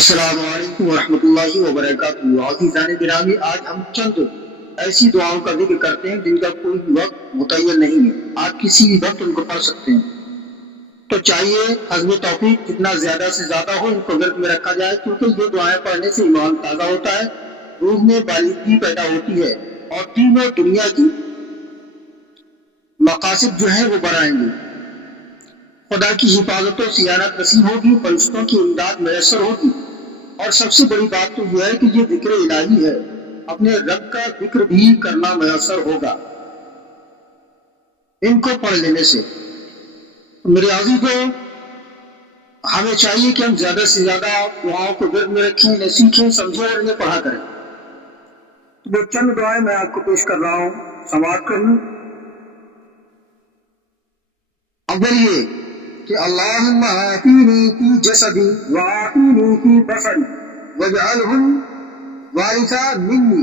السلام علیکم ورحمۃ اللہ وبرکاتہ۔ عزیزان گرامی، آج ہم چند ایسی دعاؤں کا ذکر کرتے ہیں جن کا کوئی وقت متعین نہیں ہے، آپ کسی بھی وقت ان کو پڑھ سکتے ہیں۔ تو چاہیے حزب توفیق جتنا زیادہ سے زیادہ ہو ان کو ورد میں رکھا جائے، کیونکہ یہ دعائیں پڑھنے سے ایمان تازہ ہوتا ہے، روح میں بالغی پیدا ہوتی ہے اور دین و دنیا کی مقاصد جو ہیں وہ بڑھائیں گے، خدا کی حفاظت و سیانت نصیب ہوگی، فرشتوں کی امداد میسر ہوگی، اور سب سے بڑی بات تو یہ ہے کہ یہ ذکر الہی ہے، اپنے رب کا ذکر بھی کرنا میسر ہوگا ان کو پڑھ لینے سے۔ میرے عزیزو، ہمیں چاہیے کہ ہم زیادہ سے زیادہ دعاؤں کو ورد میں رکھیں، انہیں سیکھیں، سمجھیں اور انہیں پڑھا کریں۔ جو چند دعائیں میں آپ کو پیش کر رہا ہوں، سماعت کروں۔ اول یہ کہ اللہم آتینی فی جسدی وآتینی فی بصری واجعلہم وارثا منی،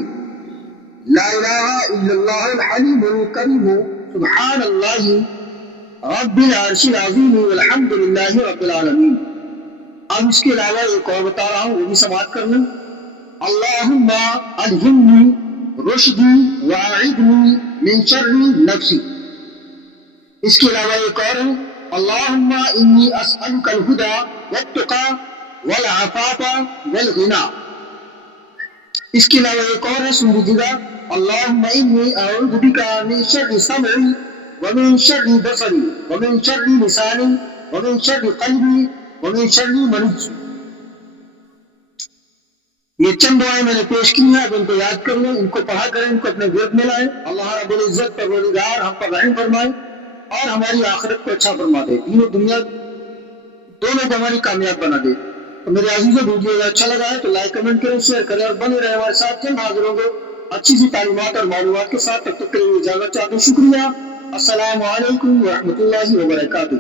لا الہ الا اللہ الحلیم الکریم، سبحان اللہ رب العرش العظیم والحمد للہ رب العالمین۔ اب اس کے علاوہ ایک اور بتا رہا ہوں، وہ بھی سماعت کر لیں۔ اللہم الہمنی رشدی واعذنی من شر نفسی۔ اس کے علاوہ ایک اور ہے، اللہم انی اسألک الہدی والتقی والعفاف والغنی۔ اس کے علاوہ ایک اور ہے، سن لیجیے گا، اللہم انی اعوذ بک من شر سمعی ومن شر بصری ومن شر لسانی ومن شر قلبی ومن شر منی۔ یہ چند دعائیں میں نے پیش کی ہیں، اب ان کو یاد کر لیں، ان کو پڑھا کریں، ان کو اپنے ورد میں لائیں۔ اللہ رب العزت پروردگار ہم پر رحم فرمائے اور ہماری آخرت کو اچھا فرما دے، دین و دنیا دونوں کو ہماری کامیاب بنا دے۔ تو میرے عزیزوں، ویڈیو اچھا لگا ہے تو لائک کمنٹ کریں، شیئر کریں اور بنے رہے ہمارے ساتھ۔ جلد حاضر ہوں گے اچھی سی تعلیمات اور معلومات کے ساتھ، تب تک کے لیے اجازت چاہتے ہیں۔ شکریہ۔ السلام علیکم ورحمۃ اللہ وبرکاتہ۔